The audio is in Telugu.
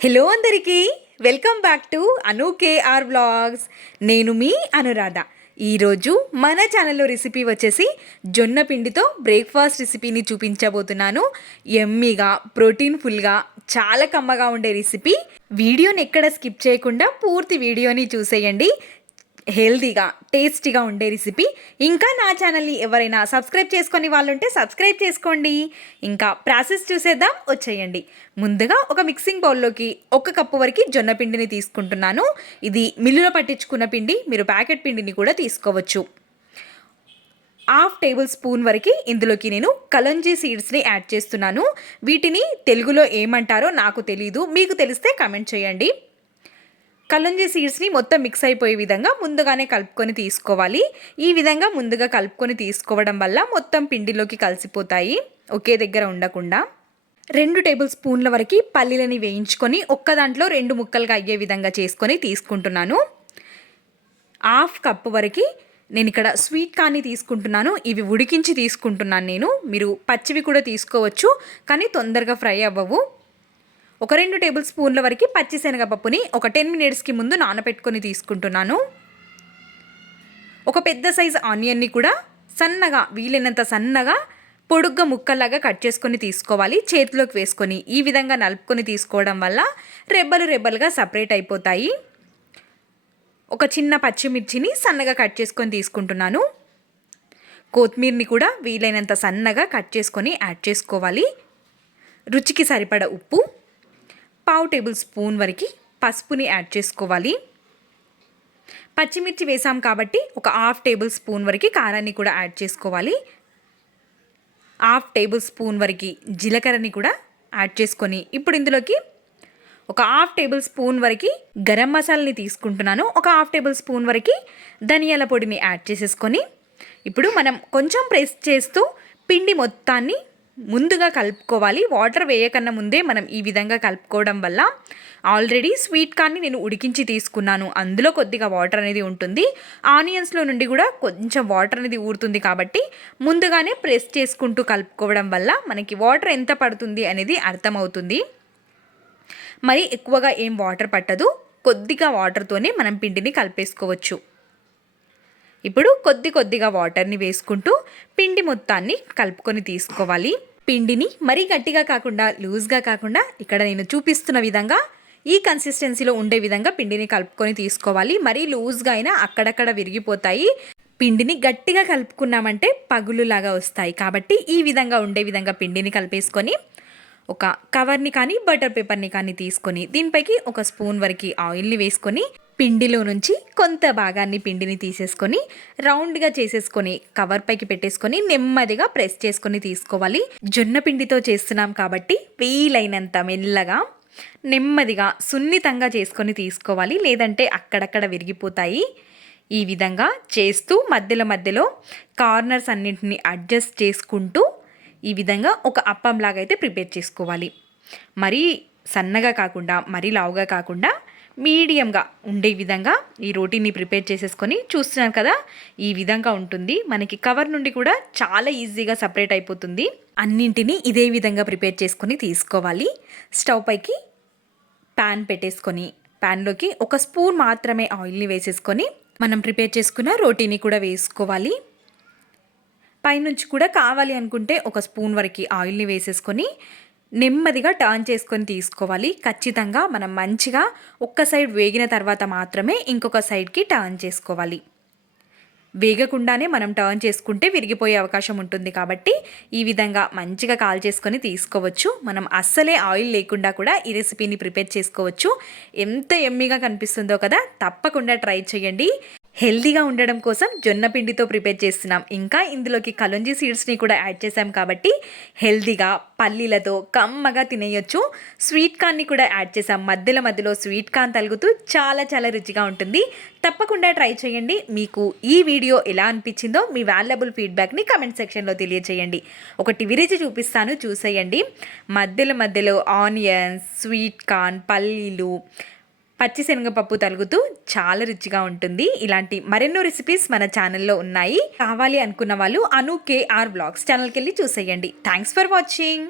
హలో అందరికీ. Welcome back to Anu KR blogs నేను మీ అనురాధ. ఈరోజు మన ఛానల్లో రెసిపీ వచ్చేసి జొన్న పిండితో బ్రేక్ఫాస్ట్ రెసిపీని చూపించబోతున్నాను. ఎమ్మీగా ప్రోటీన్ ఫుల్గా చాలా కమ్మగా ఉండే రెసిపీ వీడియోని ఎక్కడ స్కిప్ చేయకుండా పూర్తి వీడియోని చూసేయండి. హెల్తీగా టేస్టీగా ఉండే రెసిపీ. ఇంకా నా ఛానల్ని ఎవరైనా సబ్స్క్రైబ్ చేసుకొని వాళ్ళు ఉంటే సబ్స్క్రైబ్ చేసుకోండి. ఇంకా ప్రాసెస్ చూసేద్దాం వచ్చేయండి. ముందుగా ఒక మిక్సింగ్ బౌల్లోకి ఒక కప్పు వరకు జొన్న పిండిని తీసుకుంటున్నాను. ఇది మిల్లులో పట్టించుకున్న పిండి మీరు ప్యాకెట్ పిండిని కూడా తీసుకోవచ్చు. హాఫ్ టేబుల్ స్పూన్ వరకు ఇందులోకి నేను కలంజీ సీడ్స్ని యాడ్ చేస్తున్నాను. వీటిని తెలుగులో ఏమంటారో నాకు తెలీదు. మీకు తెలిస్తే కమెంట్ చేయండి. కలంజీ సీడ్స్ని మొత్తం మిక్స్ అయిపోయే విధంగా ముందుగానే కలుపుకొని తీసుకోవాలి. ఈ విధంగా ముందుగా కలుపుకొని తీసుకోవడం వల్ల మొత్తం పిండిలోకి కలిసిపోతాయి. ఒకే దగ్గర ఉండకుండా. రెండు టేబుల్ స్పూన్ల వరకు పల్లీలని వేయించుకొని ఒక్క దాంట్లో రెండు ముక్కలుగా అయ్యే విధంగా చేసుకొని తీసుకుంటున్నాను. హాఫ్ కప్ వరకు నేను ఇక్కడ స్వీట్ కానీ తీసుకుంటున్నాను. ఇవి ఉడికించి తీసుకుంటున్నాను నేను. మీరు పచ్చివి కూడా తీసుకోవచ్చు కానీ తొందరగా ఫ్రై అవ్వవు. ఒక రెండు టేబుల్ స్పూన్ల వరకు పచ్చిశనగపప్పుని ఒక టెన్ మినిట్స్కి ముందు నానబెట్టుకొని తీసుకుంటున్నాను. ఒక పెద్ద సైజు ఆనియన్ని కూడా సన్నగా వీలైనంత సన్నగా పొడుగ్గా ముక్కల్లాగా కట్ చేసుకొని తీసుకోవాలి. చేతిలోకి వేసుకొని ఈ విధంగా నలుపుకొని తీసుకోవడం వల్ల రెబ్బలు రెబ్బలుగా సపరేట్ అయిపోతాయి. ఒక చిన్న పచ్చిమిర్చిని సన్నగా కట్ చేసుకొని తీసుకుంటున్నాను. కొత్తిమీర్ని కూడా వీలైనంత సన్నగా కట్ చేసుకొని యాడ్ చేసుకోవాలి. రుచికి సరిపడ ఉప్పు. పావు టేబుల్ స్పూన్ వరకు పసుపుని యాడ్ చేసుకోవాలి. పచ్చిమిర్చి వేసాం కాబట్టి ఒక హాఫ్ టేబుల్ స్పూన్ వరకు కారాన్ని కూడా యాడ్ చేసుకోవాలి. హాఫ్ టేబుల్ స్పూన్ వరకు జీలకర్రని కూడా యాడ్ చేసుకొని ఇప్పుడు ఇందులోకి ఒక హాఫ్ టేబుల్ స్పూన్ వరకు గరం మసాలాని తీసుకుంటున్నాను. ఒక హాఫ్ టేబుల్ స్పూన్ వరకు ధనియాల పొడిని యాడ్ చేసేసుకొని ఇప్పుడు మనం కొంచెం ప్రెస్ చేస్తూ పిండి మొత్తాన్ని ముందుగా కలుపుకోవాలి. వాటర్ వేయకన్నా ముందే మనం ఈ విధంగా కలుపుకోవడం వల్ల ఆల్రెడీ స్వీట్ కార్న్ని నేను ఉడికించి తీసుకున్నాను. అందులో కొద్దిగా వాటర్ అనేది ఉంటుంది. ఆనియన్స్లో నుండి కూడా కొంచెం వాటర్ అనేది ఊరుతుంది కాబట్టి ముందుగానే ప్రెస్ చేసుకుంటూ కలుపుకోవడం వల్ల మనకి వాటర్ ఎంత పడుతుంది అనేది అర్థమవుతుంది. మరి ఎక్కువగా ఏం వాటర్ పట్టదు. కొద్దిగా వాటర్తోనే మనం పిండిని కలిపేసుకోవచ్చు. ఇప్పుడు కొద్ది కొద్దిగా వాటర్ని వేసుకుంటూ పిండి మొత్తాన్ని కలుపుకొని తీసుకోవాలి. పిండిని మరీ గట్టిగా కాకుండా లూజ్గా కాకుండా ఇక్కడ నేను చూపిస్తున్న విధంగా ఈ కన్సిస్టెన్సీలో ఉండే విధంగా పిండిని కలుపుకొని తీసుకోవాలి. మరీ లూజ్గా అయినా అక్కడక్కడ విరిగిపోతాయి. పిండిని గట్టిగా కలుపుకున్నామంటే పగులులాగా వస్తాయి. కాబట్టి ఈ విధంగా ఉండే విధంగా పిండిని కలిపేసుకొని ఒక కవర్ని కానీ బటర్ పేపర్ని కానీ తీసుకొని దీనిపైకి ఒక స్పూన్ వరకు ఆయిల్ని వేసుకొని పిండిలో నుంచి కొంత భాగాన్ని పిండిని తీసేసుకొని రౌండ్గా చేసేసుకొని కవర్ పైకి పెట్టేసుకొని నెమ్మదిగా ప్రెస్ చేసుకొని తీసుకోవాలి. జొన్న పిండితో చేస్తున్నాం కాబట్టి వీలైనంత మెల్లగా నెమ్మదిగా సున్నితంగా చేసుకొని తీసుకోవాలి. లేదంటే అక్కడక్కడ విరిగిపోతాయి. ఈ విధంగా చేస్తూ మధ్యలో మధ్యలో కార్నర్స్ అన్నింటిని అడ్జస్ట్ చేసుకుంటూ ఈ విధంగా ఒక అప్పంలాగా అయితే ప్రిపేర్ చేసుకోవాలి. మరీ సన్నగా కాకుండా మరీ లావుగా కాకుండా మీడియంగా ఉండే విధంగా ఈ రోటీని ప్రిపేర్ చేసేసుకొని చూస్తున్నాను కదా ఈ విధంగా ఉంటుంది. మనకి కవర్ నుండి కూడా చాలా ఈజీగా సపరేట్ అయిపోతుంది. అన్నింటినీ ఇదే విధంగా ప్రిపేర్ చేసుకొని తీసుకోవాలి. స్టవ్ పైకి ప్యాన్ పెట్టేసుకొని ప్యాన్లోకి ఒక స్పూన్ మాత్రమే ఆయిల్ని వేసేసుకొని మనం ప్రిపేర్ చేసుకున్న రోటీని కూడా వేసుకోవాలి. పైనుంచి కూడా కావాలి అనుకుంటే ఒక స్పూన్ వరకు ఆయిల్ని వేసేసుకొని నెమ్మదిగా టర్న్ చేసుకొని తీసుకోవాలి. ఖచ్చితంగా మనం మంచిగా ఒక్క సైడ్ వేగిన తర్వాత మాత్రమే ఇంకొక సైడ్కి టర్న్ చేసుకోవాలి. వేగకుండానే మనం టర్న్ చేసుకుంటే విరిగిపోయే అవకాశం ఉంటుంది కాబట్టి ఈ విధంగా మంచిగా కాల్ చేసుకొని తీసుకోవచ్చు. మనం అస్సలే ఆయిల్ లేకుండా కూడా ఈ రెసిపీని ప్రిపేర్ చేసుకోవచ్చు. ఎంత ఎమ్మిగా కనిపిస్తుందో కదా తప్పకుండా ట్రై చేయండి. హెల్దీగా ఉండడం కోసం జొన్న పిండితో ప్రిపేర్ చేస్తున్నాం. ఇంకా ఇందులోకి కలుంజీ సీడ్స్ని కూడా యాడ్ చేసాం కాబట్టి హెల్దీగా పల్లీలతో కమ్మగా తినేయొచ్చు. స్వీట్ కార్న్ని కూడా యాడ్ చేసాం మధ్యలో మధ్యలో స్వీట్ కార్న్ తలుగుతూ చాలా చాలా రుచిగా ఉంటుంది. తప్పకుండా ట్రై చేయండి. మీకు ఈ వీడియో ఎలా అనిపించిందో మీ వాల్యుబుల్ ఫీడ్బ్యాక్ని కమెంట్ సెక్షన్లో తెలియచేయండి. ఒకటి విరిచి చూపిస్తాను. చూసేయండి. మధ్యలో మధ్యలో ఆనియన్స్ స్వీట్ కార్న్ పల్లీలు పచ్చిశనగపప్పు తలుగుతూ చాలా రుచిగా ఉంటుంది. ఇలాంటి మరెన్నో రెసిపీస్ మన ఛానల్లో ఉన్నాయి. కావాలి అనుకున్న వాళ్ళు అను కేఆర్ బ్లాగ్స్ ఛానల్కి వెళ్ళి చూసేయండి. Thanks for watching